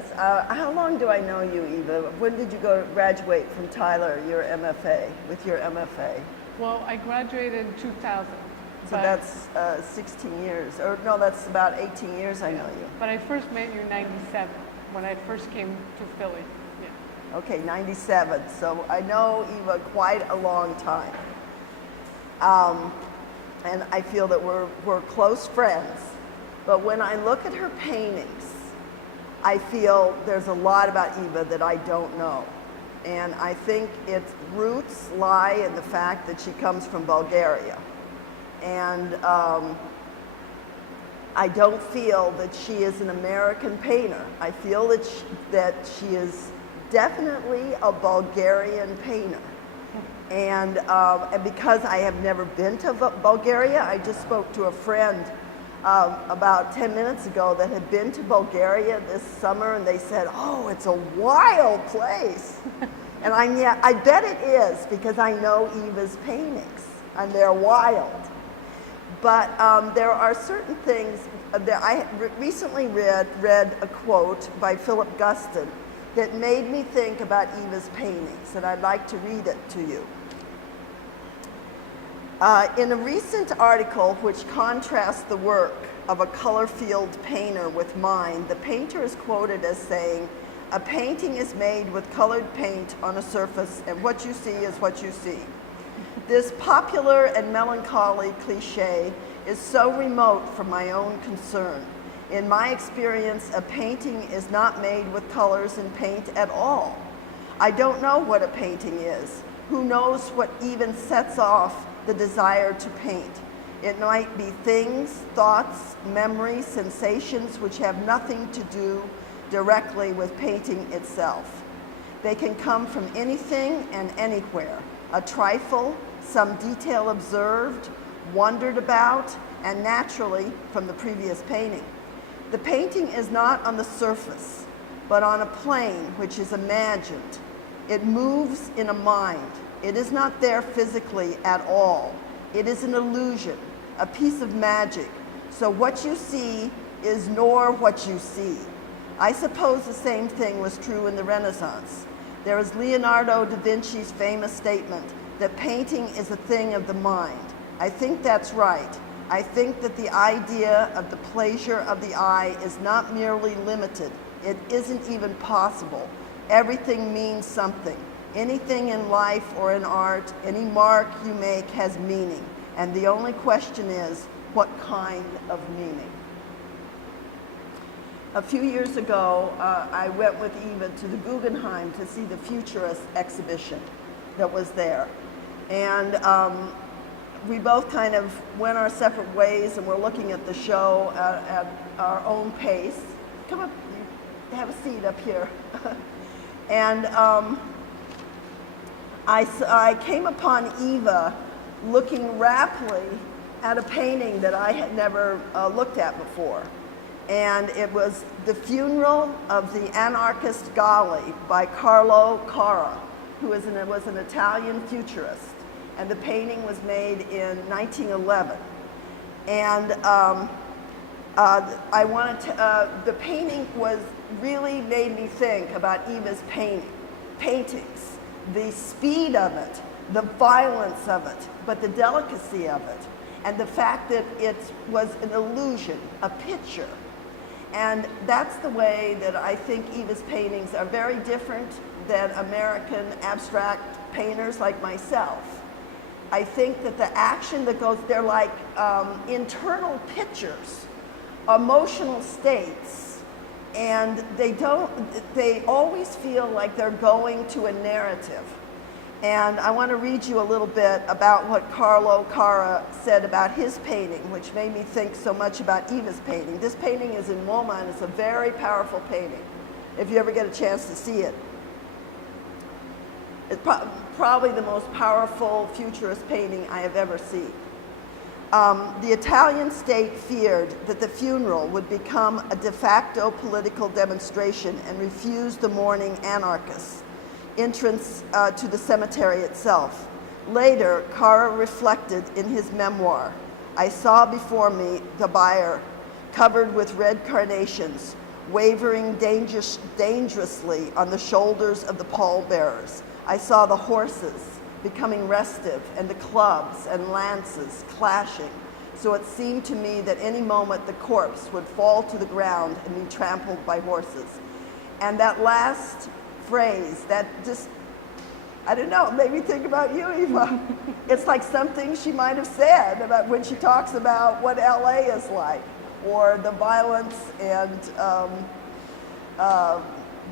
Yes. How long do I know you, Eva? When did you graduate from Tyler, your MFA, with your MFA? Well, I graduated in 2000. So that's 16 years, or no, that's about 18 years I know you. But I first met you in 97, when I first came to Philly. Yeah. Okay, 97. So I know Eva quite a long time. And I feel that we're close friends. But when I look at her paintings, I feel there's a lot about Eva that I don't know. And I think its roots lie in the fact that she comes from Bulgaria. And I don't feel that she is an American painter. I feel that she is definitely a Bulgarian painter. And because I have never been to Bulgaria, I just spoke to a friend about 10 minutes ago that had been to Bulgaria this summer, and they said, oh, it's a wild place. And I bet it is, because I know Eva's paintings, and they're wild. But there are certain things that I recently read a quote by Philip Guston that made me think about Eva's paintings, and I'd like to read it to you. In a recent article which contrasts the work of a color-field painter with mine, the painter is quoted as saying, "A painting is made with colored paint on a surface, and what you see is what you see." This popular and melancholy cliche is so remote from my own concern. In my experience, a painting is not made with colors and paint at all. I don't know what a painting is. Who knows what even sets off the desire to paint? It might be things, thoughts, memories, sensations which have nothing to do directly with painting itself. They can come from anything and anywhere, a trifle, some detail observed, wondered about, and naturally from the previous painting. The painting is not on the surface, but on a plane which is imagined. It moves in a mind. It is not there physically at all. It is an illusion, a piece of magic. So what you see is nor what you see. I suppose the same thing was true in the Renaissance. There is Leonardo da Vinci's famous statement that painting is a thing of the mind. I think that's right. I think that the idea of the pleasure of the eye is not merely limited. It isn't even possible. Everything means something. Anything in life or in art, any mark you make has meaning. And the only question is, what kind of meaning? A few years ago, I went with Eva to the Guggenheim to see the Futurist exhibition that was there. And we both kind of went our separate ways, and we're looking at the show at our own pace. Come up, have a seat up here. And I came upon Eva looking raptly at a painting that I had never looked at before. And it was The Funeral of the Anarchist Galli by Carlo Carra, who was an Italian futurist. And the painting was made in 1911. And the painting really made me think about Eva's paintings, the speed of it, the violence of it, but the delicacy of it, and the fact that it was an illusion, a picture. And that's the way that I think Eva's paintings are very different than American abstract painters like myself. I think that the action that goes, they're like internal pictures, emotional states, and they always feel like they're going to a narrative. And I want to read you a little bit about what Carlo Carra said about his painting, which made me think so much about Eva's painting. This painting is in MoMA, and it's a very powerful painting, if you ever get a chance to see it. It's probably the most powerful futurist painting I have ever seen. The Italian state feared that the funeral would become a de facto political demonstration and refused the mourning anarchists entrance to the cemetery itself. Later, Carra reflected in his memoir, "I saw before me the bier covered with red carnations, wavering dangerously on the shoulders of the pallbearers. I saw the horses becoming restive and the clubs and lances clashing, so it seemed to me that any moment the corpse would fall to the ground and be trampled by horses. And that last phrase, that just, I don't know, it made me think about you, Eva. It's like something she might have said about when she talks about what LA is like, or the violence and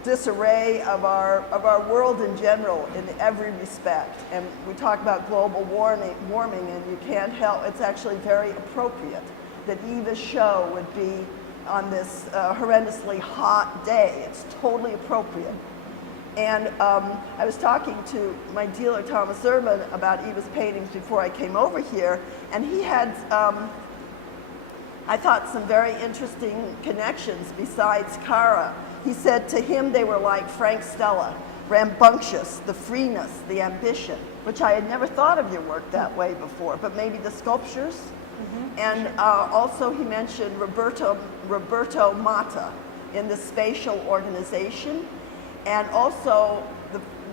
disarray of our world in general in every respect. And we talk about global warming, and you can't help, it's actually very appropriate that Eva's show would be on this horrendously hot day. It's totally appropriate. And I was talking to my dealer, Thomas Urban, about Eva's paintings before I came over here, and he had, I thought, some very interesting connections besides Cara. He said to him they were like Frank Stella, rambunctious, the freeness, the ambition, which I had never thought of your work that way before, but maybe the sculptures. Mm-hmm. And also he mentioned Roberto Matta in the spatial organization, and also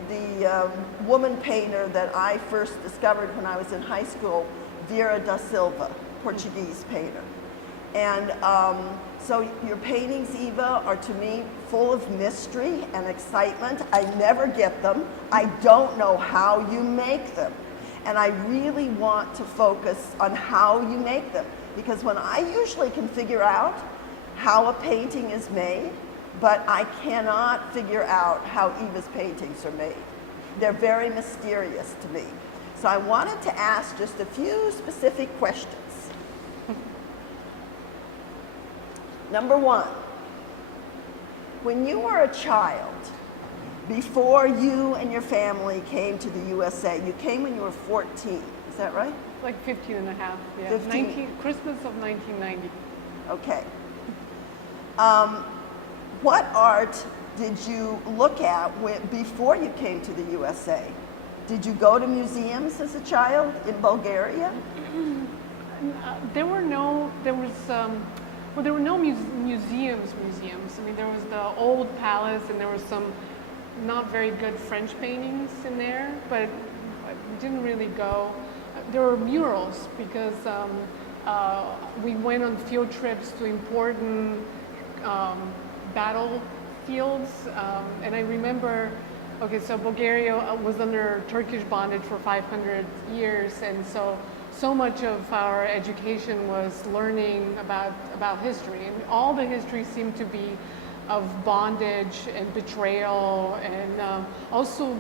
the woman painter that I first discovered when I was in high school, Vera da Silva, Portuguese painter. And so your paintings, Eva, are to me full of mystery and excitement. I never get them. I don't know how you make them. And I really want to focus on how you make them. Because when I usually can figure out how a painting is made, but I cannot figure out how Eva's paintings are made. They're very mysterious to me. So I wanted to ask just a few specific questions. Number one, when you were a child, before you and your family came to the USA, you came when you were 14, is that right? Like 15 and a half, yeah. 15. Christmas of 1990. Okay. What art did you look at before you came to the USA? Did you go to museums as a child in Bulgaria? There were no museums. I mean, there was the old palace, and there was some not very good French paintings in there, but we didn't really go. There were murals because we went on field trips to important battlefields, and I remember, okay, so Bulgaria was under Turkish bondage for 500 years, and so much of our education was learning about history, and all the history seemed to be of bondage and betrayal, and also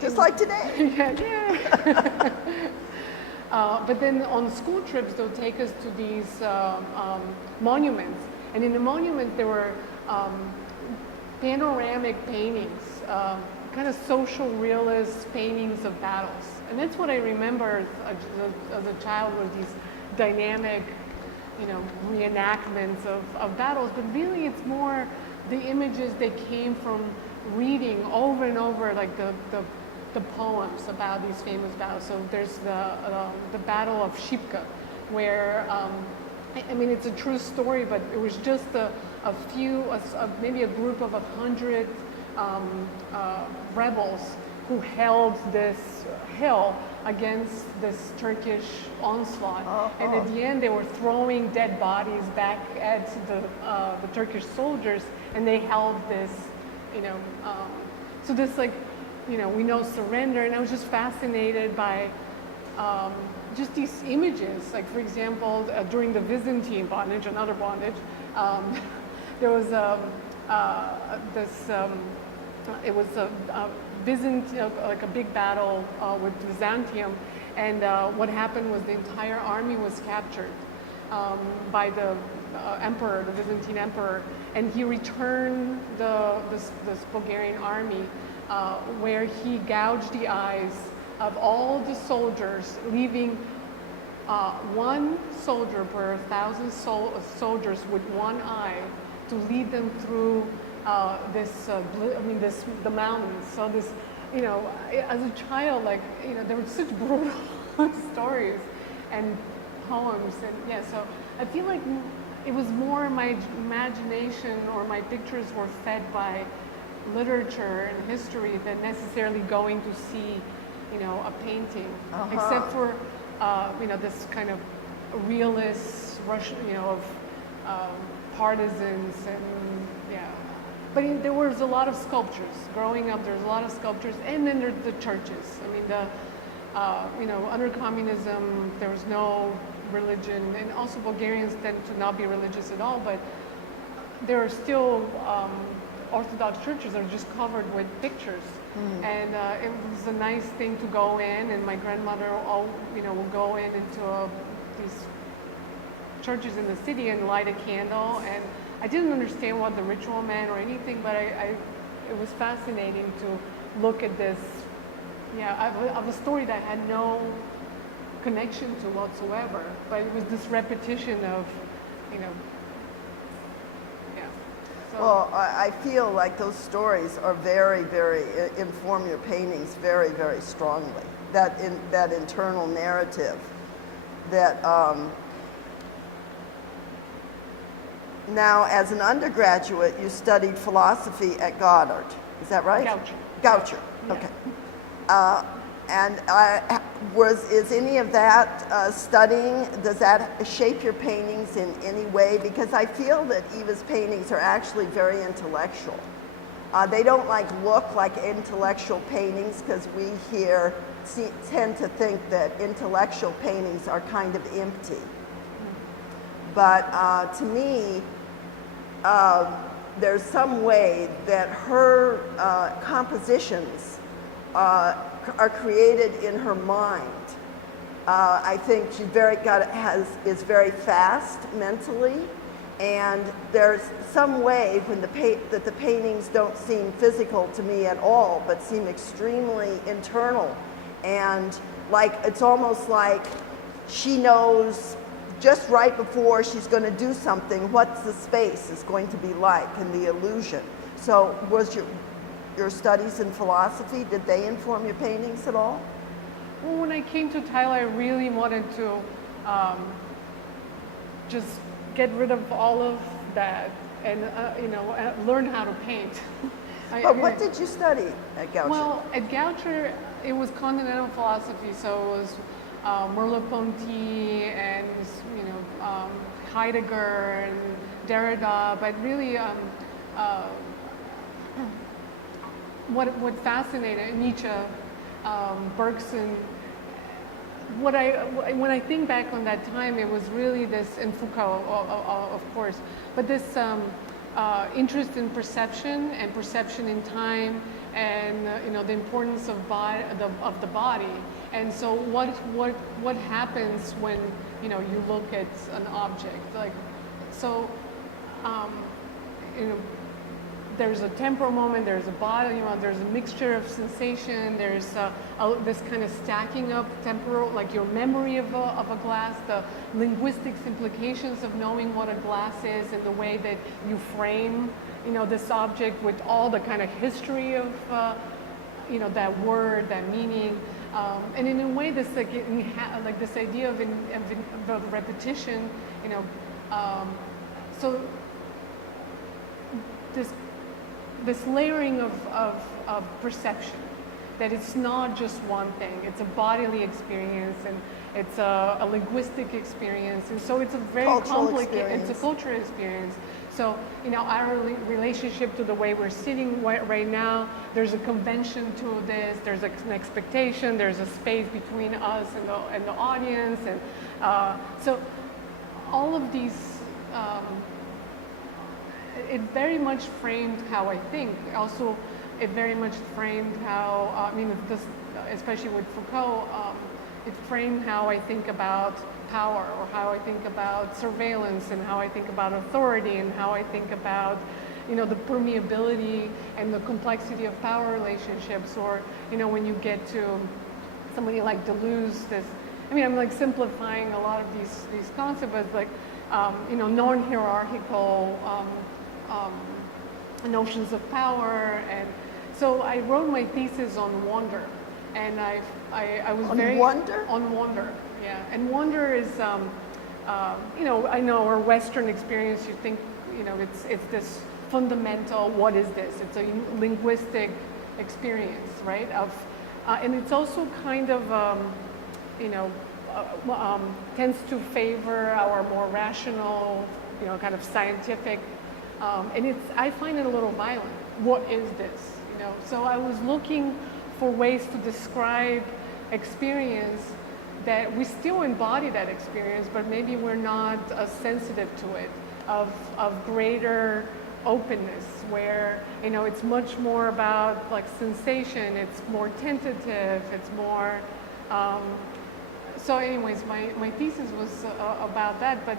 just like today. Yeah. But then on school trips, they'll take us to these monuments, and in the monument there were panoramic paintings, kind of social realist paintings of battles. And that's what I remember as a child, was these dynamic, reenactments of battles. But really it's more the images that came from reading over and over, like the poems about these famous battles. So there's the Battle of Shipka, where, I mean, it's a true story, but it was just maybe a group of 100 rebels who held this hill against this Turkish onslaught. And at the end, they were throwing dead bodies back at the Turkish soldiers, and they held this, so this, like, we know surrender. And I was just fascinated by just these images. Like, for example, during the Byzantine bondage, another bondage, there was it was a Byzantine, like a big battle with Byzantium, and what happened was the entire army was captured by the emperor, the Byzantine emperor, and he returned this Bulgarian army, where he gouged the eyes of all the soldiers, leaving one soldier per 1,000 soldiers with one eye to lead them through the mountains. So this, as a child, like, there were such brutal stories and poems, and yeah. So I feel like it was more my imagination, or my pictures were fed by literature and history than necessarily going to see, a painting. Except for, this kind of realist Russian, of partisans and yeah. But there was a lot of sculptures. Growing up, there's a lot of sculptures, and then there's the churches. I mean, under communism, there was no religion, and also Bulgarians tend to not be religious at all, but there are still Orthodox churches that are just covered with pictures. And it was a nice thing to go in, and my grandmother would go into these churches in the city and light a candle, and I didn't understand what the ritual meant or anything, but it was fascinating to look at this, of a story that had no connection to whatsoever, but it was this repetition of, So. Well, I feel like those stories are very, very, inform your paintings very, very strongly. That internal narrative that, now as an undergraduate, you studied philosophy at Goddard, is that right? Goucher, yeah. Okay. And is any of that studying, does that shape your paintings in any way? Because I feel that Iva's paintings are actually very intellectual. They don't look like intellectual paintings, because we here tend to think that intellectual paintings are kind of empty. But to me, there's some way that her compositions are created in her mind. I think she is very fast mentally, and there's some way when that the paintings don't seem physical to me at all, but seem extremely internal, and it's almost like she knows just right before she's going to do something what the space is going to be like and the illusion. So was your studies in philosophy, did they inform your paintings at all? Well, when I came to Thailand, I really wanted to just get rid of all of that and learn how to paint. But what did you study at Goucher? Well, at Goucher, it was continental philosophy, so it was Merleau-Ponty and Heidegger and Derrida, but really what fascinated Nietzsche, Bergson. When I think back on that time, it was really this, and Foucault, of course, but this interest in perception and perception in time, and the importance of the body. And so what happens when you look at an object, there's a temporal moment, there's a body, there's a mixture of sensation, there's this kind of stacking up temporal, like your memory of a glass, the linguistics implications of knowing what a glass is, and the way that you frame, this object with all the kind of history of, that word, that meaning. And in a way, this this idea of repetition, so this layering of perception, that it's not just one thing, it's a bodily experience, and it's a linguistic experience, and so it's a very complicated, it's a cultural experience. So, our relationship to the way we're sitting right now, there's a convention to this, there's an expectation, there's a space between us and the audience, and so all of these, it very much framed how I think. Also, it very much framed how, especially with Foucault, it framed how I think about power, or how I think about surveillance, and how I think about authority, and how I think about, the permeability and the complexity of power relationships, or, when you get to somebody like Deleuze, I'm simplifying a lot of these concepts, but non-hierarchical notions of power. And so I wrote my thesis on wonder, and I was on very wonder? on wonder, yeah. And wonder is you know, I know our Western experience, you think, you know, it's this fundamental, what is this? It's a linguistic experience, right? And it's also kind of, you know, tends to favor our more rational, you know, kind of scientific, and I find it a little violent. What is this? You know, so I was looking for ways to describe experience that we still embody that experience, but maybe we're not as sensitive to it, of greater openness, where, you know, it's much more about like sensation, it's more tentative, it's more, so anyways, my thesis was about that, but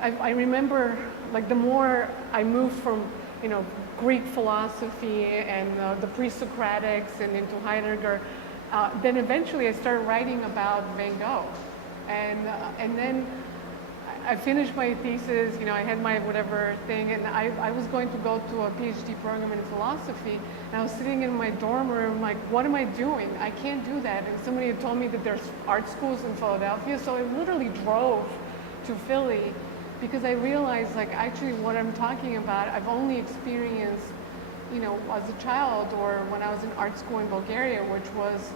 I remember, like, the more I moved from, you know, Greek philosophy and the pre-Socratics and into Heidegger, then eventually I started writing about Van Gogh, and then I finished my thesis. You know, I had my whatever thing, and I was going to go to a PhD program in philosophy, and I was sitting in my dorm room like, what am I doing? I can't do that. And somebody had told me that there's art schools in Philadelphia, so I literally drove to Philly because I realized, like, actually what I'm talking about, I've only experienced, you know, as a child or when I was in art school in Bulgaria, which was,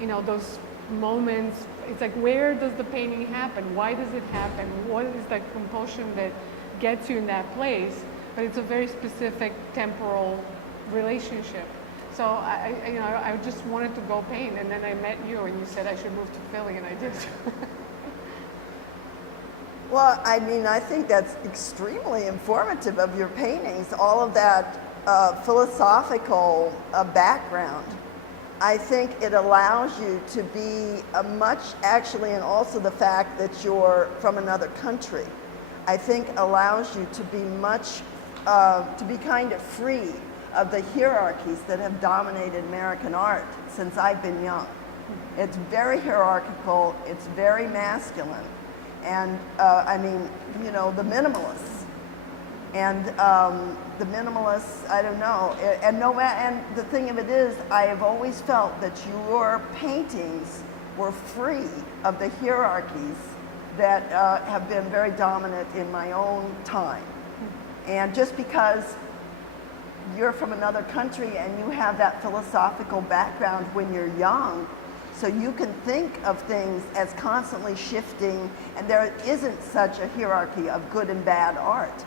you know, those moments. It's like, where does the painting happen? Why does it happen? What is that compulsion that gets you in that place? But it's a very specific temporal relationship. So I just wanted to go paint, and then I met you, and you said I should move to Philly, and I did. Well, I mean, I think that's extremely informative of your paintings, all of that philosophical background. I think it allows you to be actually, and also the fact that you're from another country, I think allows you to be to be kind of free of the hierarchies that have dominated American art since I've been young. It's very hierarchical, it's very masculine. And I mean, you know, the minimalists. And the minimalists, I don't know. And the thing of it is, I have always felt that your paintings were free of the hierarchies that have been very dominant in my own time. And just because you're from another country and you have that philosophical background when you're young, so you can think of things as constantly shifting, and there isn't such a hierarchy of good and bad art.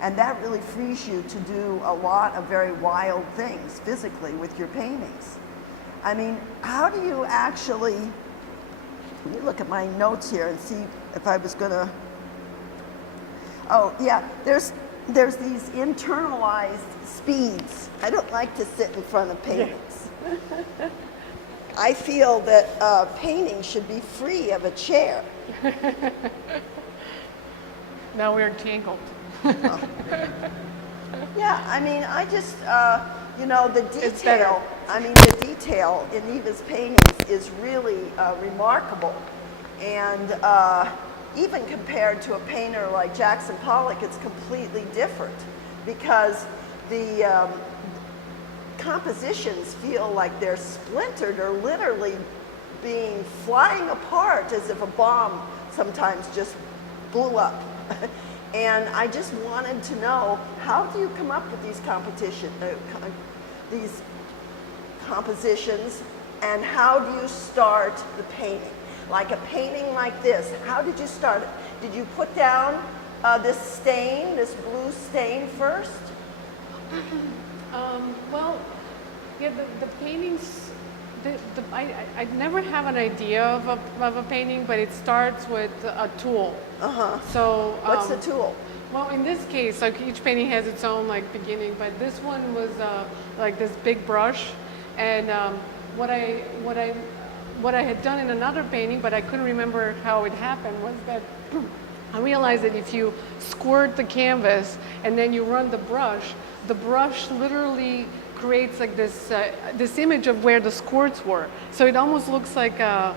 And that really frees you to do a lot of very wild things physically with your paintings. I mean, how do you actually, let me look at my notes here and see if I was gonna, oh yeah, there's these internalized speeds. I don't like to sit in front of paintings. Yeah. I feel that painting should be free of a chair. Now we're tangled. Yeah, I mean, I just, you know, the detail, I mean, the detail in Iva's paintings is really remarkable. And even compared to a painter like Jackson Pollock, it's completely different because the compositions feel like they're splintered or literally flying apart as if a bomb sometimes just blew up. And I just wanted to know, how do you come up with these compositions, and how do you start the painting? Like a painting like this, how did you start it? Did you put down this stain, this blue stain first? Well, yeah, the paintings, I never have an idea of a painting, but it starts with a tool. Uh-huh. So what's the tool? Well, in this case, like, each painting has its own like beginning, but this one was like this big brush, and what I had done in another painting, but I couldn't remember how it happened, was that I realized that if you squirt the canvas and then you run the brush literally creates like this image of where the squirts were. So it almost looks like a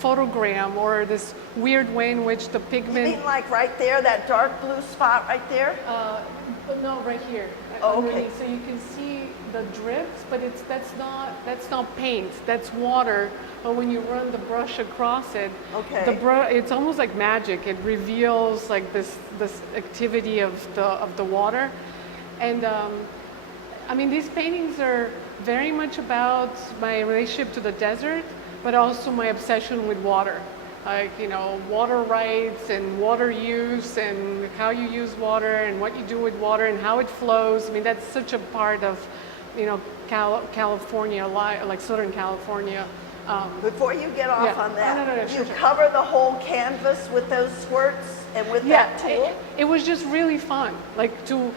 photogram, or this weird way in which the pigment. You mean like right there, that dark blue spot right there? No, right here. Oh, okay. So you can see the drips, but that's not paint. That's water. But when you run the brush across it, Okay. it's almost like magic. It reveals like this activity of the water, and I mean these paintings are very much about my relationship to the desert, but also my obsession with water. Like, you know, water rights and water use and how you use water and what you do with water and how it flows. I mean, that's such a part of, you know, California, like Southern California. Before you get off Yeah. on that, No, you sure. cover the whole canvas with those squirts and with that tool? It was just really fun, like to,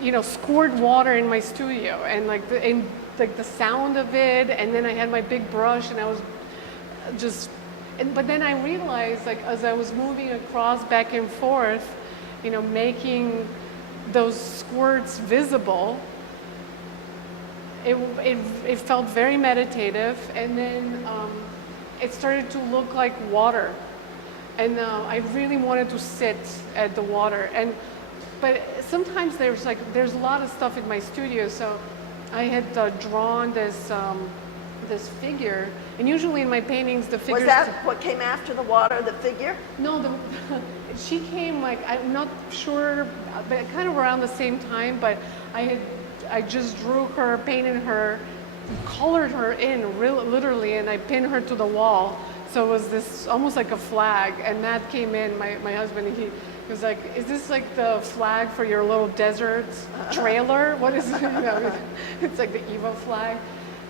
you know, squirt water in my studio and like the sound of it. And then I had my big brush and I was just. But then I realized, like, as I was moving across back and forth, you know, making those squirts visible, it felt very meditative. And then it started to look like water. And I really wanted to sit at the water. But sometimes there's a lot of stuff in my studio. So I had drawn this figure, and usually in my paintings the figures. Was that what came after the water, the figure? No, she came like, I'm not sure, but kind of around the same time. But I just drew her, painted her, colored her in literally, and I pinned her to the wall. So it was this almost like a flag, and Matt came in, my husband. He was like, "Is this like the flag for your little desert trailer? What is it?" You know, it's like the Iva flag.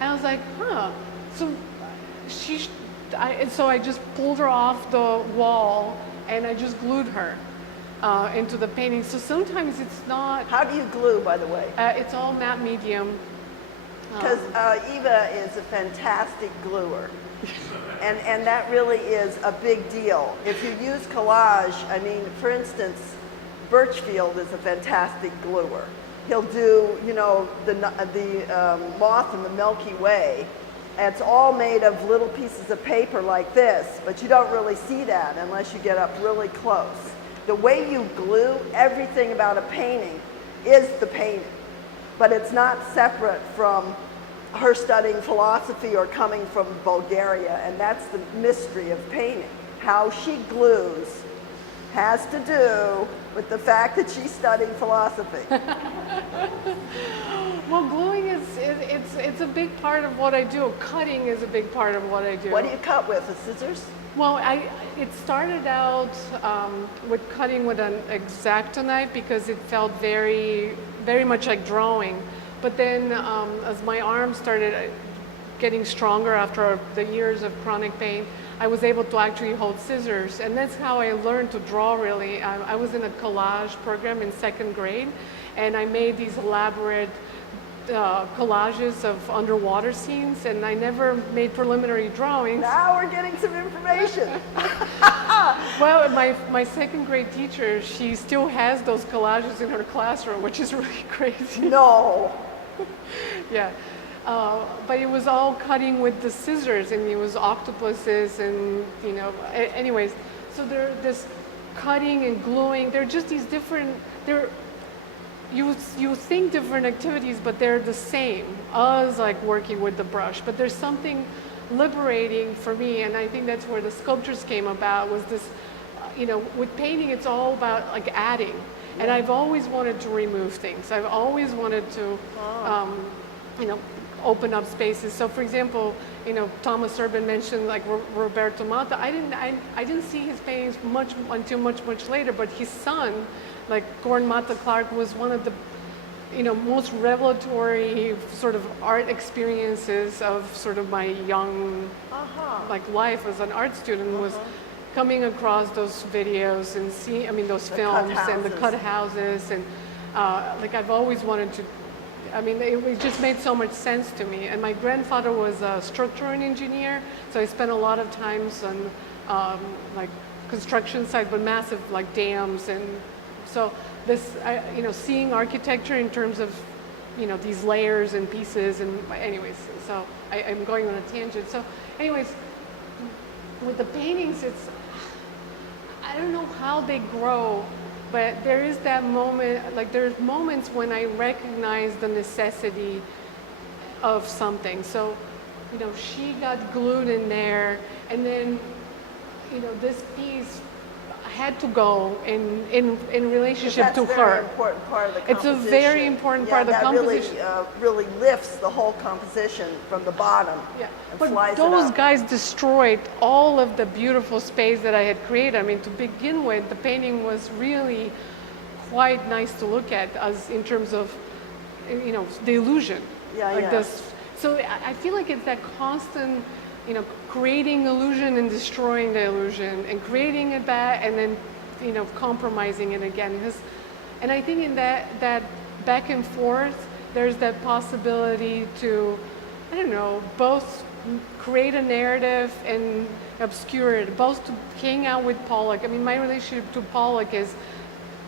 And I was like, huh. So so I just pulled her off the wall and I just glued her into the painting. So sometimes it's not. How do you glue, by the way? It's all matte medium. Because Iva is a fantastic gluer. And that really is a big deal. If you use collage, I mean, for instance, Birchfield is a fantastic gluer. He'll do, you know, the moth in the Milky Way. It's all made of little pieces of paper like this, but you don't really see that unless you get up really close. The way you glue everything about a painting is the painting, but it's not separate from her studying philosophy or coming from Bulgaria, and that's the mystery of painting. How she glues has to do with the fact that she's studying philosophy. Well, gluing it's a big part of what I do. Cutting is a big part of what I do. What do you cut with? The scissors? Well, it started out with cutting with an X-Acto knife because it felt very, very much like drawing. But then as my arm started getting stronger after the years of chronic pain, I was able to actually hold scissors. And that's how I learned to draw, really. I was in a collage program in 2nd grade, and I made these elaborate collages of underwater scenes, and I never made preliminary drawings. Now we're getting some information. Well, my 2nd grade teacher, she still has those collages in her classroom, which is really crazy. No. Yeah. But it was all cutting with the scissors, and it was octopuses, and you know. Anyways, so there, this cutting and gluing. They're just these different. You think different activities, but they're the same as like working with the brush. But there's something liberating for me, and I think that's where the sculptures came about. Was this, you know, with painting, it's all about like adding, and I've always wanted to remove things. I've always wanted to, you know, open up spaces. So, for example, you know, Thomas Urban mentioned like Roberto Mata. I didn't see his paintings much until much later. But his son, like Gordon Mata Clark, was one of the, you know, most revelatory sort of art experiences of sort of my young like life as an art student was coming across those videos and seeing, I mean, those films and the cut houses and like I've always wanted to. I mean, it just made so much sense to me. And my grandfather was a structural engineer, so I spent a lot of times on like construction sites, but massive like dams. And so this, you know, seeing architecture in terms of, you know, these layers and pieces. And anyways, so I'm going on a tangent. So anyways, with the paintings, I don't know how they grow. But there is that moment, like there's moments when I recognize the necessity of something. So, you know, she got glued in there, and then, you know, this piece had to go in relationship to That's a her. very important part of the It's composition. a very important part of the that composition. really lifts the whole composition from the bottom Yeah, and but flies it those up. guys destroyed all of the beautiful space that I had created. I mean, to begin with, the painting was really quite nice to look at, as in terms of, you know, the illusion. Yeah, like yeah. this. So I feel like it's that constant, you know, creating illusion and destroying the illusion, and creating it back, and then, you know, compromising it again. And I think in that back and forth, there's that possibility to, I don't know, both create a narrative and obscure it, both to hang out with Pollock. I mean, my relationship to Pollock is,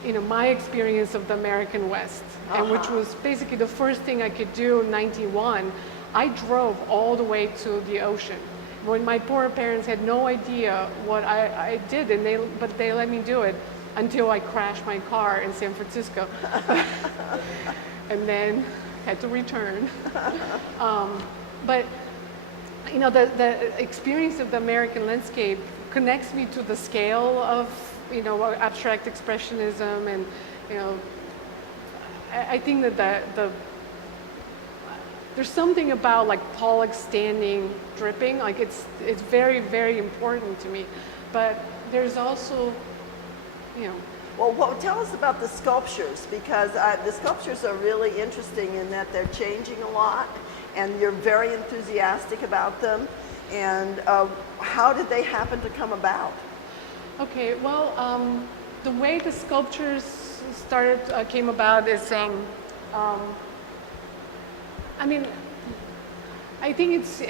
you know, my experience of the American West, and which was basically the first thing I could do in 91. I drove all the way to the ocean when my poor parents had no idea what I did, but they let me do it until I crashed my car in San Francisco. And then had to return. But you know, the experience of the American landscape connects me to the scale of, you know, abstract expressionism, and, you know, I think that there's something about like Pollock standing dripping, like it's very, very important to me. But there's also, you know. Well, tell us about the sculptures, because the sculptures are really interesting in that they're changing a lot, and you're very enthusiastic about them. And how did they happen to come about? Okay, well, the way the sculptures came about is, I mean, I think it's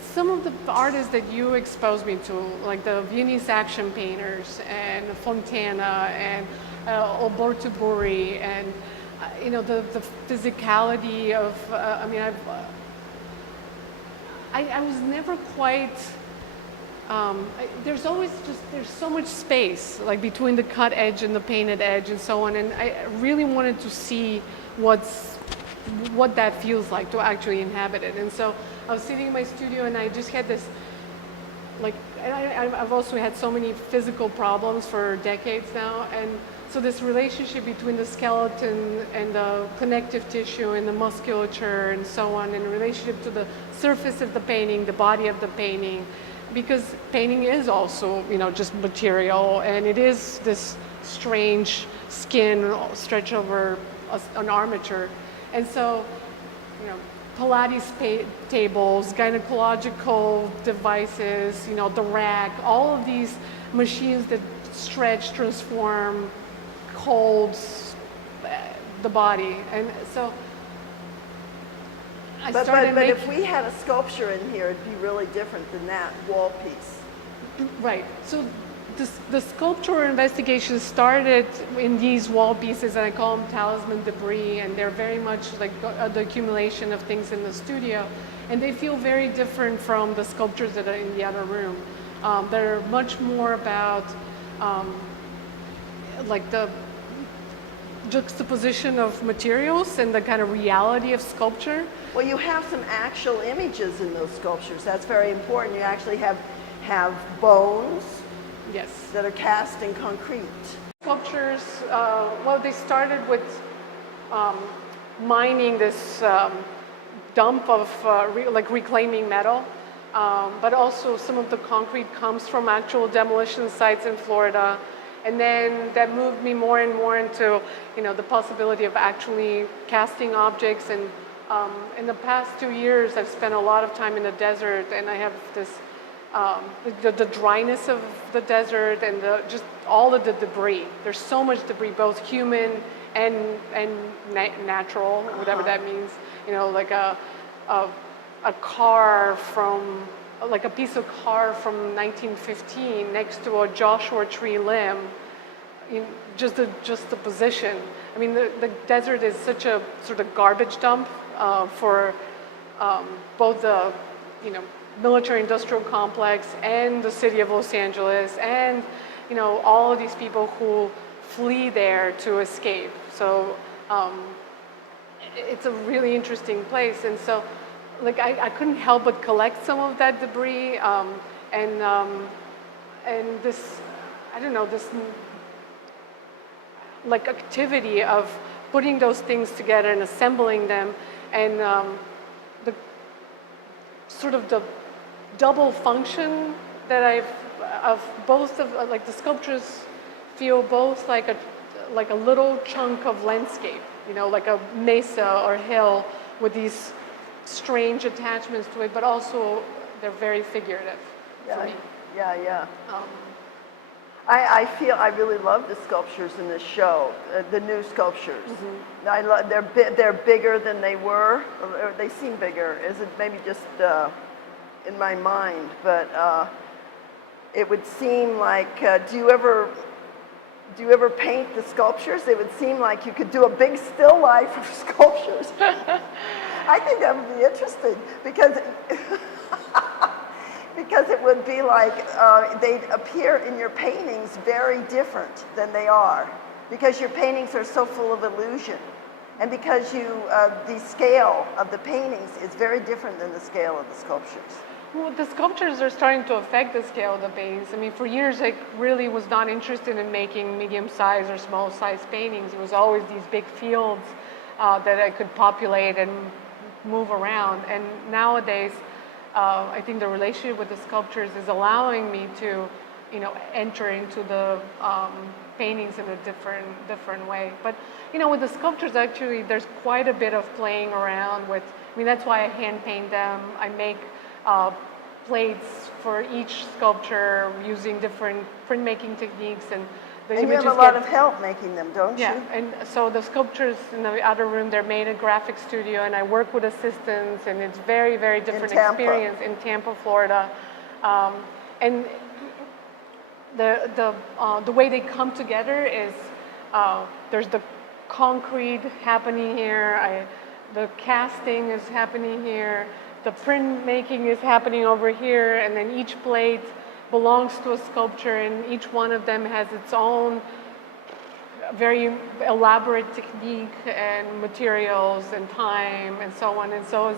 some of the artists that you exposed me to, like the Viennese action painters and Fontana and Alberto Burri, and you know, the physicality of. I mean, I was never quite. There's so much space, like between the cut edge and the painted edge and so on, and I really wanted to see what that feels like to actually inhabit it. And so I was sitting in my studio, and I just had this, like, and I've also had so many physical problems for decades now, and so this relationship between the skeleton and the connective tissue and the musculature and so on, in relationship to the surface of the painting, the body of the painting, because painting is also, you know, just material, and it is this strange skin stretched over an armature. And so, you know, Pilates tables, gynecological devices, you know, the rack, all of these machines that stretch, transform, hold the body. And so I started But if we had a sculpture in here, it'd be really different than that wall piece. Right. So the sculptural investigation started in these wall pieces, and I call them talisman debris, and they're very much like the accumulation of things in the studio, and they feel very different from the sculptures that are in the other room. They're much more about like the juxtaposition of materials and the kind of reality of sculpture. Well, you have some actual images in those sculptures. That's very important. You actually have bones. Yes. That are cast in concrete. Sculptures, well, they started with mining this dump of like reclaiming metal, but also some of the concrete comes from actual demolition sites in Florida. And then that moved me more and more into, you know, the possibility of actually casting objects. And in the past 2 years, I've spent a lot of time in the desert, and I have this the dryness of the desert, and just all of the debris. There's so much debris, both human and natural, whatever that means. You know, like a car from, like a piece of car from 1915 next to a Joshua tree limb. Just the position. I mean, the desert is such a sort of garbage dump for both the, you know, military-industrial complex and the city of Los Angeles, and, you know, all of these people who flee there to escape. So it's a really interesting place. And so, like, I couldn't help but collect some of that debris, and this, I don't know, this like activity of putting those things together and assembling them, and the sort of the double function that of both of, like, the sculptures feel both like a little chunk of landscape, you know, like a mesa or hill with these strange attachments to it, but also they're very figurative for me. Yeah. I feel I really love the sculptures in this show, the new sculptures. They're bigger than they were, or they seem bigger. Is it maybe just in my mind? But it would seem like, do you ever paint the sculptures? It would seem like you could do a big still life of sculptures. I think that would be interesting because because it would be like they'd appear in your paintings very different than they are, because your paintings are so full of illusion, and because the scale of the paintings is very different than the scale of the sculptures. Well, the sculptures are starting to affect the scale of the paintings. I mean, for years I really was not interested in making medium-sized or small-sized paintings. It was always these big fields that I could populate and move around. And nowadays, I think the relationship with the sculptures is allowing me to, you know, enter into the paintings in a different way. But, you know, with the sculptures, actually, there's quite a bit of playing around with. I mean, that's why I hand paint them. I make plates for each sculpture using different printmaking techniques, and the And you images have a lot of help making them, don't you? Yeah, and so the sculptures in the other room, they're made at graphic studio, and I work with assistants, and it's very, very different experience in Tampa, Florida. And the way they come together is there's the concrete happening here, the casting is happening here, the printmaking is happening over here, and then each plate belongs to a sculpture, and each one of them has its own very elaborate technique and materials and time and so on. And so as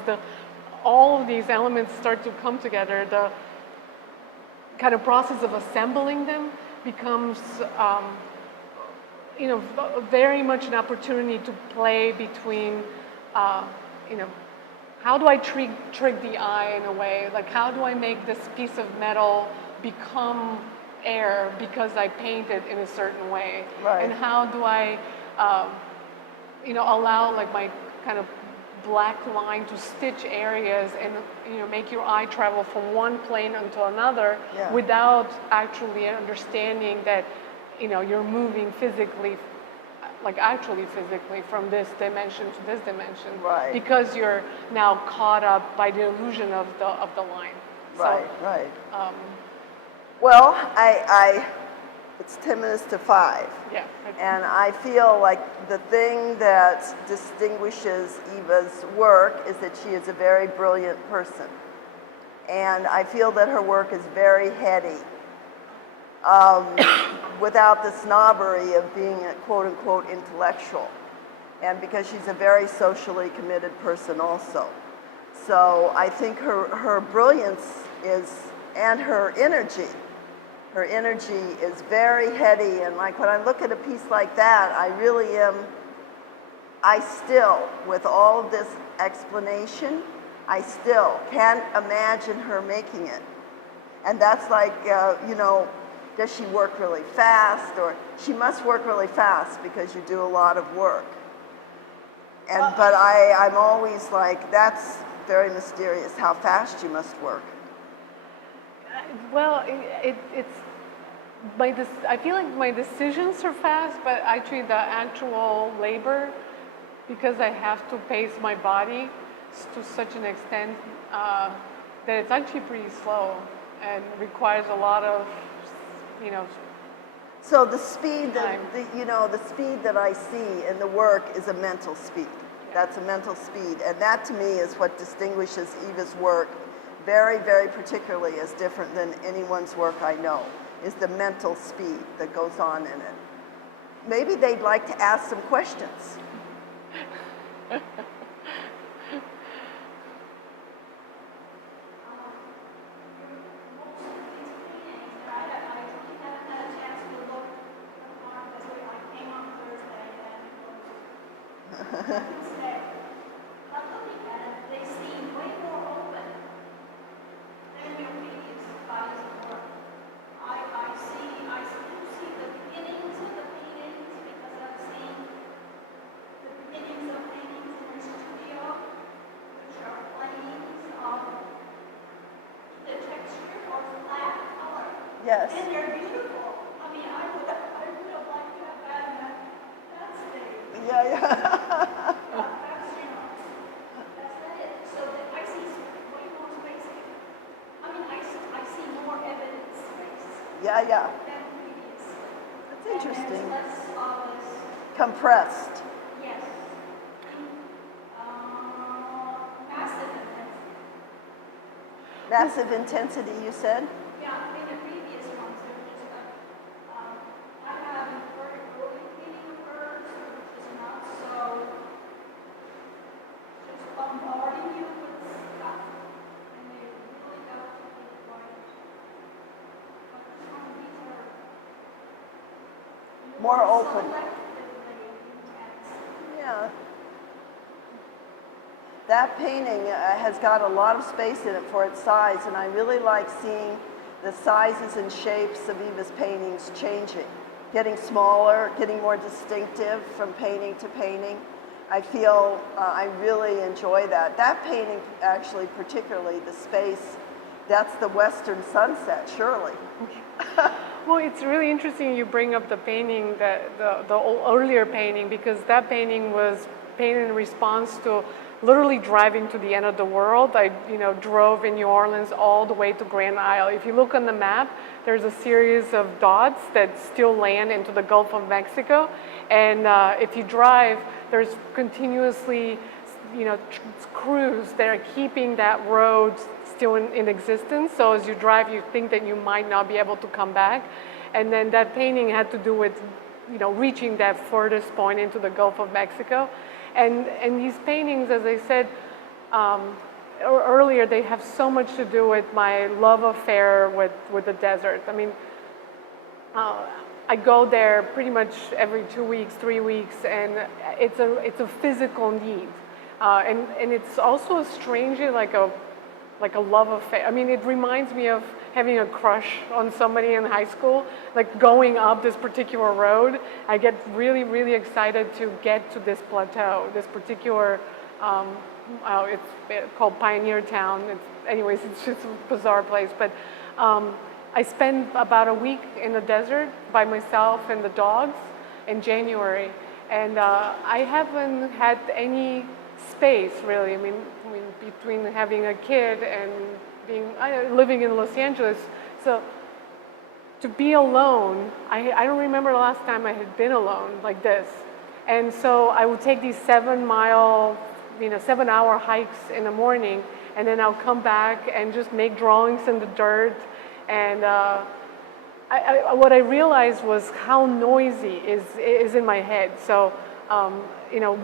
all of these elements start to come together, the kind of process of assembling them becomes you know, very much an opportunity to play between you know, how do I trick the eye in a way? Like, how do I make this piece of metal become air because I paint it in a certain way? Right. And how do I, you know, allow like my kind of black line to stitch areas and, you know, make your eye travel from one plane into another without actually understanding that, you know, you're moving physically, like actually physically from this dimension to this dimension, right? Because you're now caught up by the illusion of the line. Right, so, right. Well, it's 10 minutes to 5. Yeah. And I feel like the thing that distinguishes Iva's work is that she is a very brilliant person. And I feel that her work is very heady, without the snobbery of being a quote-unquote intellectual. And because she's a very socially committed person also. So I think her brilliance and her energy is very heady. And like when I look at a piece like that, I still, with all of this explanation, I still can't imagine her making it. And that's like, you know, does she work really fast? Or she must work really fast because you do a lot of work. But I'm always like, that's very mysterious, how fast you must work. Well, I feel like my decisions are fast, but actually the actual labor, because I have to pace my body to such an extent that it's actually pretty slow and requires a lot of, you know. So the speed the speed that I see in the work is a mental speed. That's a mental speed, and that to me is what distinguishes Iva's work very, very particularly as different than anyone's work I know, is the mental speed that goes on in it. Maybe they'd like to ask some questions. Instead, but looking at it, they seem way more open than your previous bodies of work. I still see the beginnings of the paintings because I've seen the beginnings of paintings in your studio, which are planes of the texture or flat color. Yes. And they're beautiful. I mean, I would have liked to have had that stage. Yeah, yeah. That's, that's not it. So I see way more space. I mean, I see more evidence space Yeah, yeah. than previous. That's And interesting. there's less of this, Compressed. yes, massive intensity. Massive intensity, you said? Yeah, in the previous ones, they're just I haven't heard early painting of birds, which is not so just bombarding you with stuff, and they really got to be quiet. But this one, these are More open. selectively intense. Yeah. That painting has got a lot of space in it for its size, and I really like seeing the sizes and shapes of Eva's paintings changing, getting smaller, getting more distinctive from painting to painting. I feel I really enjoy that. That painting, actually, particularly the space, that's the western sunset, surely. Well, it's really interesting you bring up the painting, the earlier painting, because that painting was painted in response to literally driving to the end of the world. I drove in New Orleans all the way to Grand Isle. If you look on the map, there's a series of dots that still land into the Gulf of Mexico. And if you drive, there's continuously crews that are keeping that road still in existence. So as you drive, you think that you might not be able to come back. And then that painting had to do with reaching that furthest point into the Gulf of Mexico. And these paintings, as I said earlier, they have so much to do with my love affair with the desert. I mean, I go there pretty much every 2 weeks, 3 weeks, and it's a physical need, and it's also strangely like a love affair. I mean, it reminds me of having a crush on somebody in high school, like going up this particular road. I get really, really excited to get to this plateau, this particular, it's called Pioneer Town. Anyways, it's just a bizarre place. But I spent about a week in the desert by myself and the dogs in January. And I haven't had any space, really. I mean, between having a kid and living in Los Angeles, so to be alone, I don't remember the last time I had been alone like this. And so I would take these 7-hour hikes in the morning, and then I'll come back and just make drawings in the dirt. And what I realized was how noisy is in my head. So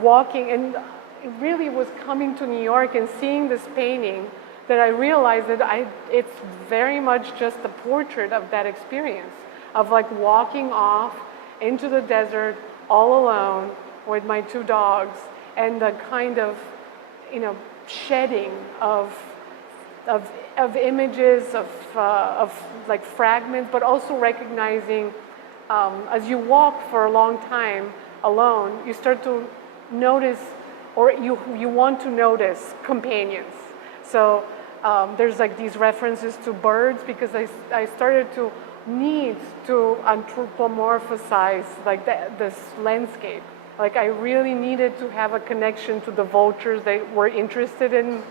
walking, and it really was coming to New York and seeing this painting that I realized that it's very much just a portrait of that experience, of like walking off into the desert all alone with my 2 dogs, and the kind of shedding of images, of like fragments, but also recognizing as you walk for a long time alone, you start to notice, or you want to notice companions. So there's like these references to birds, because I started to need to anthropomorphize like this landscape. Like I really needed to have a connection to the vultures that were interested in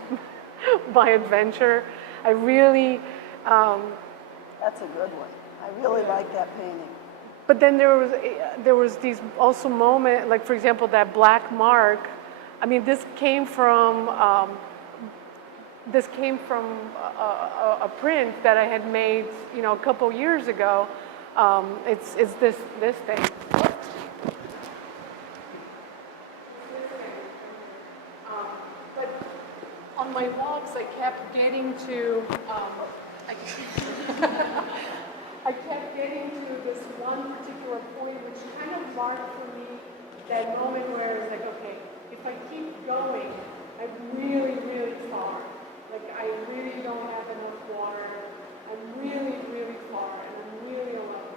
my adventure. I really... That's a good one. I really like that painting. But then there was these also moment, like for example, that black mark. I mean, this came from a print that I had made, a couple years ago. It's this thing. But on my walks, I kept getting to. I kept getting to this one particular point, which kind of marked for me that moment where it's like, okay, if I really, really far. Like I really don't have enough water. I'm really, really far, and I'm really alone.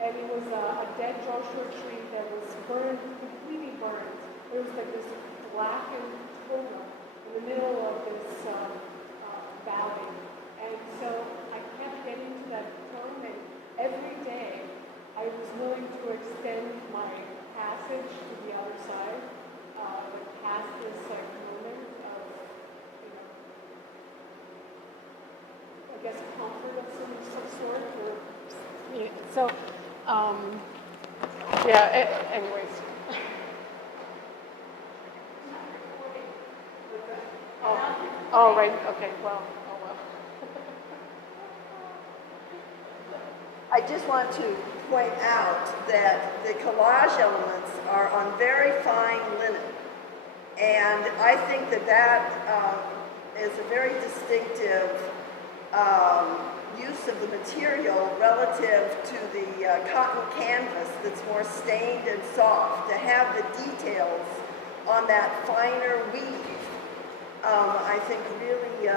And it was a dead Joshua tree that was burned, completely burned. There was like this blackened toga in the middle of this valley. And so I kept getting to that point, and every day I was willing to extend my passage to the other side, like past this like moment of, you know, I guess comfort of some sort. Or, yeah, so, yeah. Anyways. Oh, right. Okay. Well. Oh well. I just want to point out that the collage elements are on very fine linen. And I think that is a very distinctive use of the material relative to the cotton canvas that's more stained and soft. To have the details on that finer weave, I think really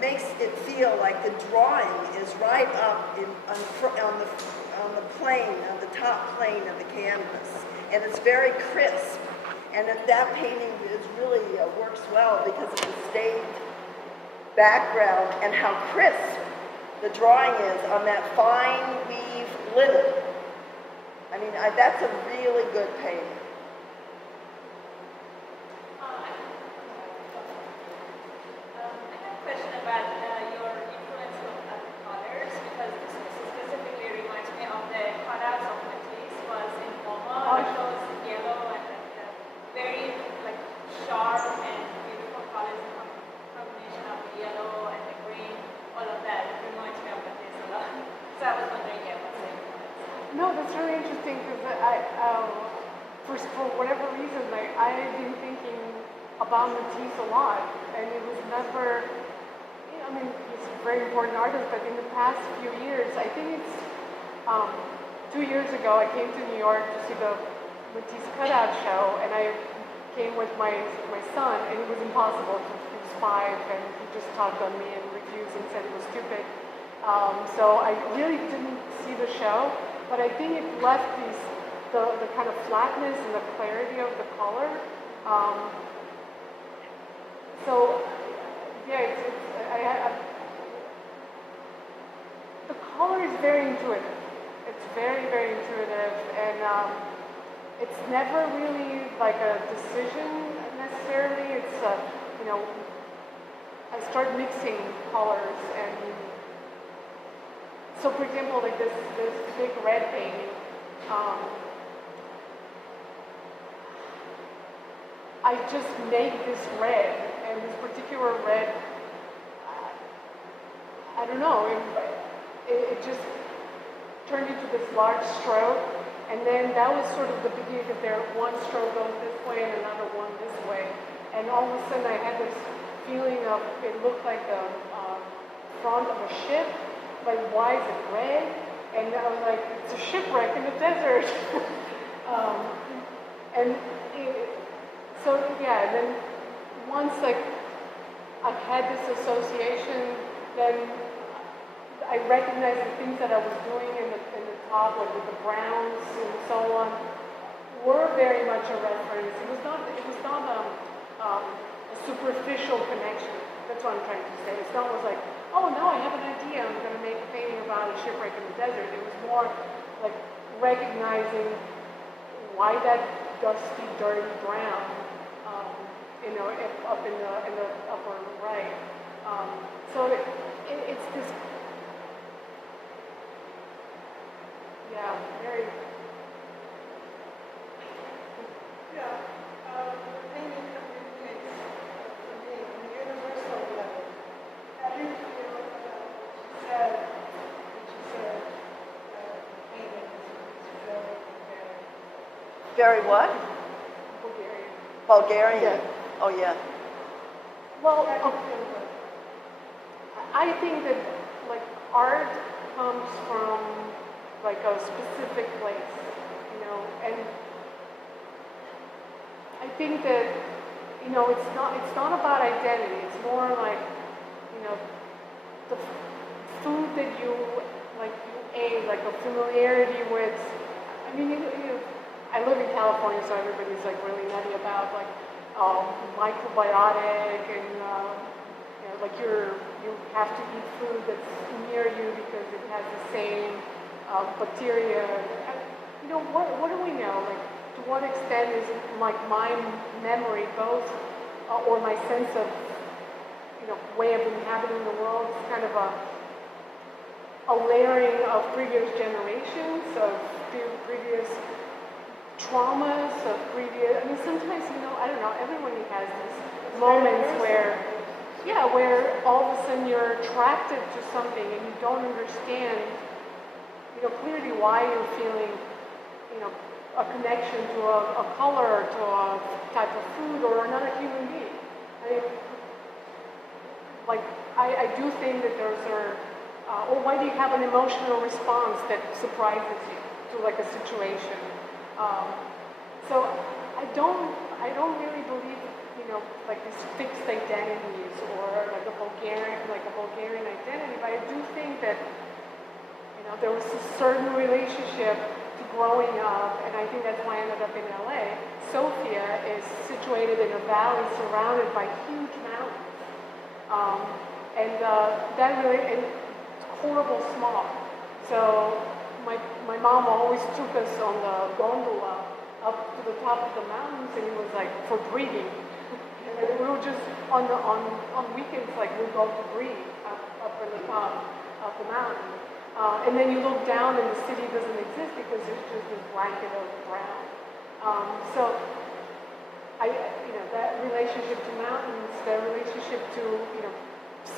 makes it feel like the drawing is right up on the plane, on the top plane of the canvas, and it's very crisp. And that painting is really works well because of the stained background and how crisp the drawing is on that fine weave linen. I mean, that's a really good painting. Question about your influence of colors, because this specifically reminds me of the cutouts of Matisse was in MoMA, which was yellow and very like sharp and beautiful colors, combination of the yellow and the green, all of that reminds me of Matisse a lot. So I was wondering, yeah, what's the influence? No, that's really interesting because for whatever reason, like I've been thinking about Matisse a lot, and it was never. I mean, he's a very important artist, but in the past few years, I think it's 2 years ago, I came to New York to see the Matisse cutout show, and I came with my son, and it was impossible. He was 5, and he just talked on me and refused and said it was stupid. So I really didn't see the show, but I think it left the kind of flatness and the clarity of the color. So yeah, the color is very intuitive. It's very, very intuitive, and it's never really like a decision necessarily. It's I start mixing colors, and so for example, like this big red painting. I just make this red, and this particular red, I don't know, it just turned into this large stroke, and then that was sort of the beginning of there, one stroke goes this way and another one this way, and all of a sudden I had this feeling of, it looked like the front of a ship, like why is it red? And I was like, it's a shipwreck in the desert. So yeah, and then once like I had this association, then I recognized the things that I was doing in the top, like with the browns and so on, were very much a reference. It was not a superficial connection. That's what I'm trying to say. It's not was like, oh no, I have an idea. I'm going to make a painting about a shipwreck in the desert. It was more like recognizing why that dusty, dirty brown. Up in the upper right. So it's this, yeah, very. Yeah, the painting communicates for me on a universal level. How do you feel about what she said, the painting is very, Very what? Bulgarian. Bulgarian? Yeah. Oh, yeah. Well, I think that like art comes from like a specific place, and I think that it's not about identity. It's more like, the food that you ate, like a familiarity with. I mean, I live in California, so everybody's like really nutty about like microbiotic and like you have to eat food that's near you because it has the same bacteria. What do we know? Like, to what extent is like my memory both, or my sense of way of inhabiting the world is kind of a layering of previous generations, of previous traumas, of previous. I mean, sometimes I don't know. Everyone has these moments where all of a sudden you're attracted to something and you don't understand, clearly why you're feeling, a connection to a color, to a type of food, or another human being. I mean, like, I do think that or why do you have an emotional response that surprises you to like a situation? So I don't really believe, like these fixed identities or like a Bulgarian identity, but I do think that, there was a certain relationship to growing up, and I think that's why I ended up in LA. Sofia is situated in a valley surrounded by huge mountains. And it's horrible smog. So my mom always took us on the gondola up to the top of the mountains, and it was like for breathing. And we were just on weekends, like we'd go to breathe up in the top of the mountain. And then you look down and the city doesn't exist because there's just this blanket of brown. So that relationship to mountains, that relationship to,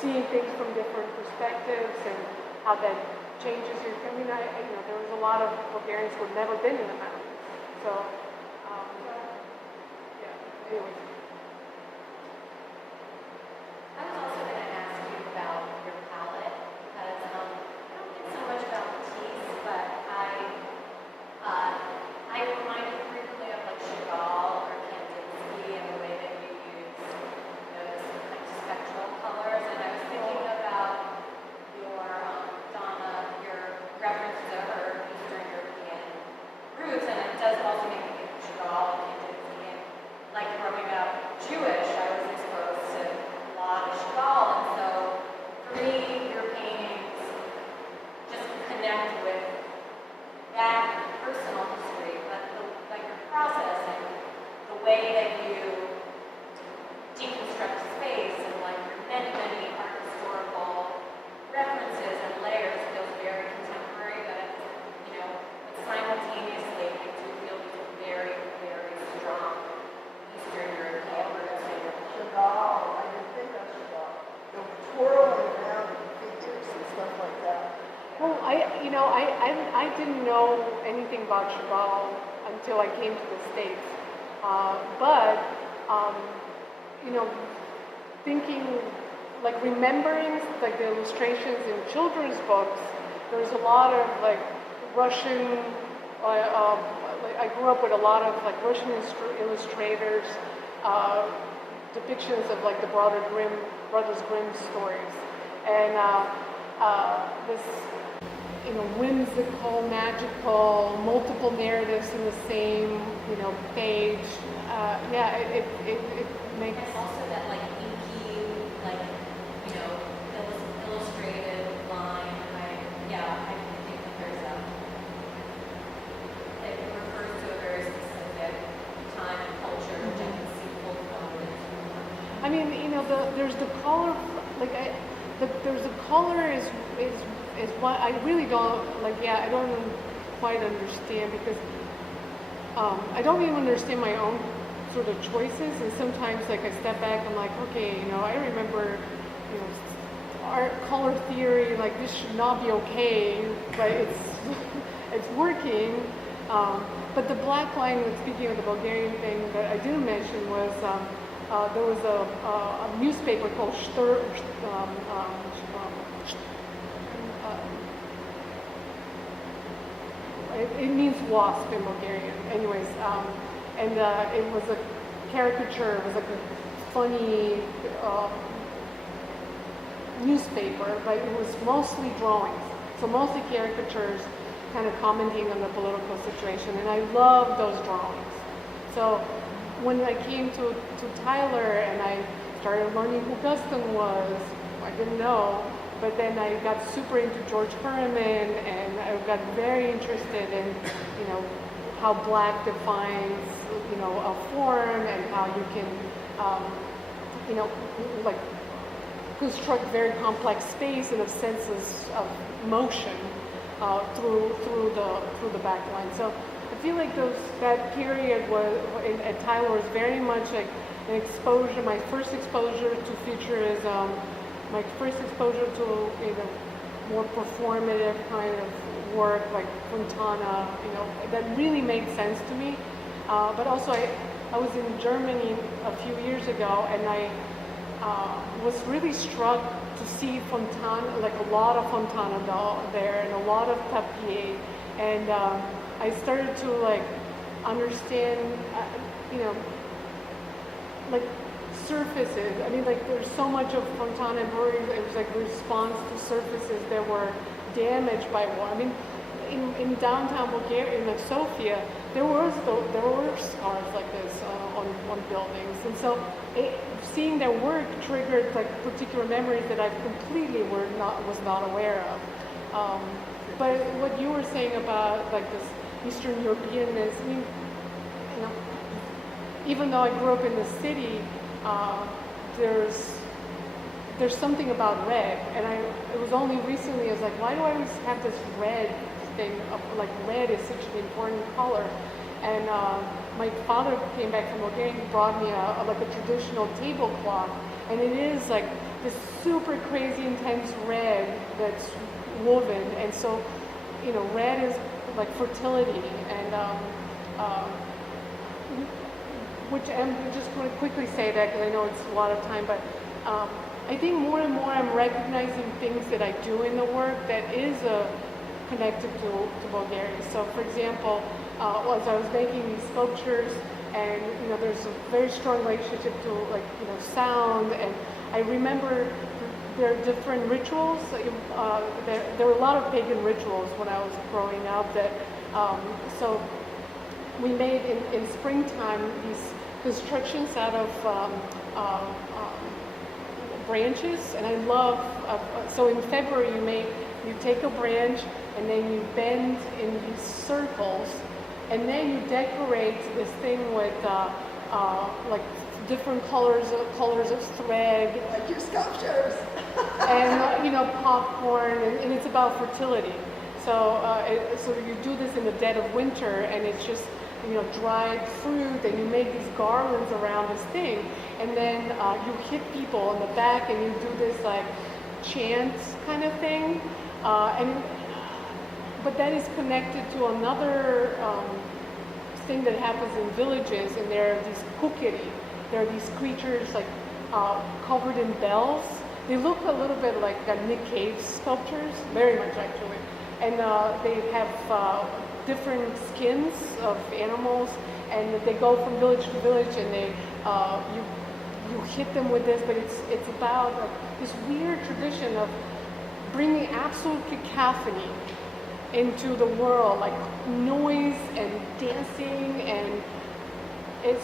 seeing things from different perspectives and how that changes your, there was a lot of Bulgarians who had never been in the mountains. So, anyways. I was also going to ask you about your palette, because I don't think so much about the teas, but I remind you frequently of like Chagall or Kandinsky and the way that you use those kind of spectral colors. And I was thinking about your Donna, your reference to her Eastern European roots, and it does also make me think of Chagall and Kandinsky. And like growing up Jewish, I was exposed to a lot of Chagall, and so for me, your paintings just connect with that personal history, but like your process and the way that you deconstruct space and like your many art historical references and layers feels very contemporary, but simultaneously I do feel these are very strong Eastern European roots in your Chagall, I didn't think of Chagall. The twirling around in figures and stuff like that. Well, I didn't know anything about Chagall until I came to the States. But thinking, like remembering like the illustrations in children's books, there's a lot of like Russian, I grew up with a lot of like Russian illustrators, depictions of like the Brothers Grimm stories. And this, whimsical, magical, multiple narratives in the same, page. It makes. And also that like inky, like, illustrated line. I think that there's it refers to a very specific time and culture, which I can see full into. I mean, there's the color, like there's a color is what I really don't like. I don't quite understand because I don't even understand my own sort of choices. And sometimes, like I step back, I'm like, okay, I remember, art color theory. Like this should not be okay, but it's working. But the black line, speaking of the Bulgarian thing that I didn't mention was there was a newspaper called it means wasp in Bulgarian. Anyways, and it was caricature. It was like a funny newspaper, but it was mostly drawings. So mostly caricatures kind of commenting on the political situation, and I love those drawings. So when I came to Tyler and I started learning who Guston was, I didn't know, but then I got super into George Perriman, and I got very interested in, you know, how black defines, you know, a form, and how you can, you know, like construct very complex space and of senses of motion through the back line. So I feel like that period at Tyler was very much like an exposure, my first exposure to futurism, my first exposure to, you know, more performative kind of work like Fontana, you know, that really made sense to me. But also I was in Germany a few years ago, and I was really struck to see Fontana, like a lot of Fontana there, and a lot of papier, and I started to like understand, you know, like surfaces. I mean, like there's so much of Fontana embroidery. It was like response to surfaces that were damaged by war. I mean, in downtown Bulgaria, in like Sofia, there were scars like this on buildings, and so seeing their work triggered like particular memories that I completely was not aware of. But what you were saying about like this Eastern Europeanness, I mean, you know, even though I grew up in the city, there's something about red, and it was only recently I was like, why do I always have this red thing of, like, red is such an important color? And my father came back from Bulgaria and brought me like a traditional tablecloth, and it is like this super crazy intense red that's woven, and so, you know, red is like fertility, and which I'm just going to quickly say that because I know it's a lot of time, but I think more and more I'm recognizing things that I do in the work that is connected to Bulgaria. So, for example, as I was making these sculptures, and you know, there's a very strong relationship to, like, you know, sound, and I remember there are different rituals. There were a lot of pagan rituals when I was growing up. That so we made in springtime these constructions out of branches, and I love. So in February you take a branch and then you bend in these circles, and then you decorate this thing with like different colors of thread, Like your sculptures. and you know, popcorn, and it's about fertility. So so you do this in the dead of winter, and it's just, you know, dried fruit, and you make these garlands around this thing, and then you hit people in the back, and you do this like chant kind of thing, but that is connected to another thing that happens in villages, and there are these kukeri. There are these creatures like covered in bells. They look a little bit like Nick Cave's sculptures, very much actually, and they have different skins of animals, and they go from village to village, and they you hit them with this, but it's about this weird tradition of bringing absolute cacophony into the world, like noise and dancing, and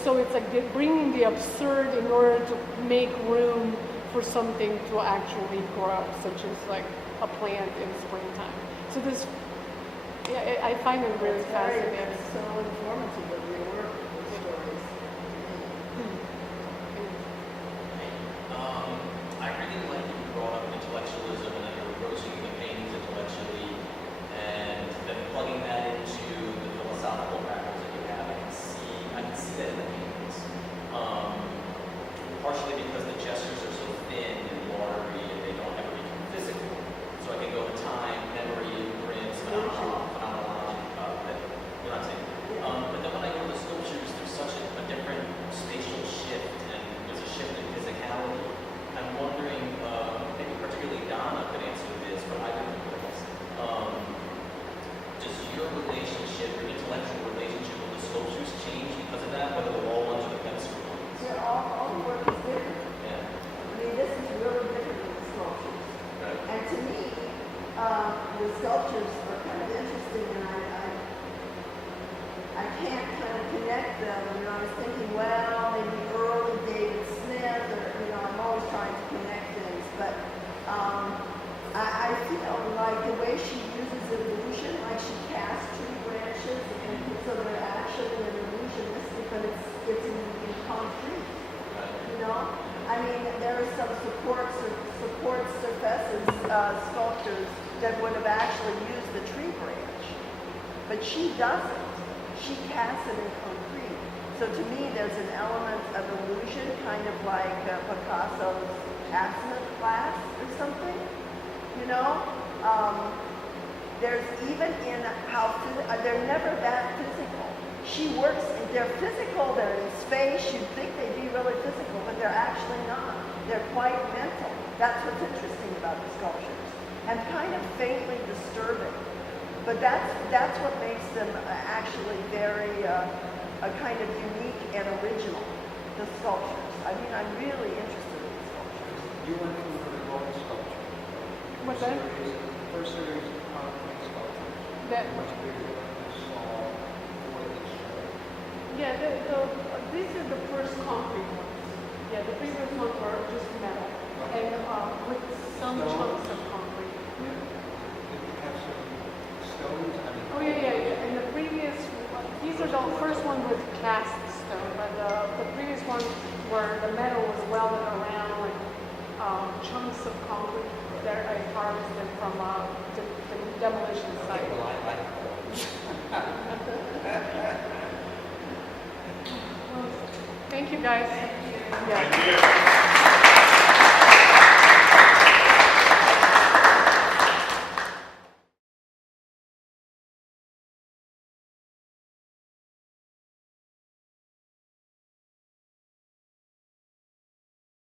so it's like bringing the absurd in order to make room for something to actually grow, such as like a plant in springtime. So this, yeah, I find it really fascinating. It's so informative of your work, the stories. I really like that you brought up intellectualism and that you're approaching the paintings intellectually, and then plugging that into the philosophical practice that you have. I can see that in the paintings. Partially because the gestures are so thin and watery, and they don't ever become physical. So I can go to time, memory, prints, phenomenology, that you're not saying. But then when I The sculptures are kind of interesting, and I can't kind of connect them. You know, I was thinking, well, maybe early David Smith, or, you know, I'm always trying to connect things, but I feel like the way she uses illusion, like she casts tree branches, and so they're actually an illusionistic, but it's in concrete, you know? I mean, there are some support surfaces, sculptures that would have actually used the tree branch, but she doesn't. She casts it in concrete. So to me, there's an element of illusion, kind of like Picasso's absinthe glass or something, you know? There's even in how, they're never that physical. She works, they're physical, they're in space, you'd think they'd be really physical, but they're actually not. They're quite mental. That's what's interesting about the sculptures. And kind of faintly disturbing. But that's what makes them actually very, kind of unique and original, the sculptures. I mean, I'm really interested in the sculptures. You went through the gold sculpture. What's that? First series of concrete sculptures. That, Much bigger than this before this show. yeah, these are the first concrete ones. Yeah, the previous ones were just metal and with some chunks of concrete. Did you have some stones? I mean, Oh yeah. And the previous, these are the first one with cast stone, but the previous one where the metal was welded around like chunks of concrete that I harvested from the demolition site. well, I like those. Thank you guys. Yeah. Thank you.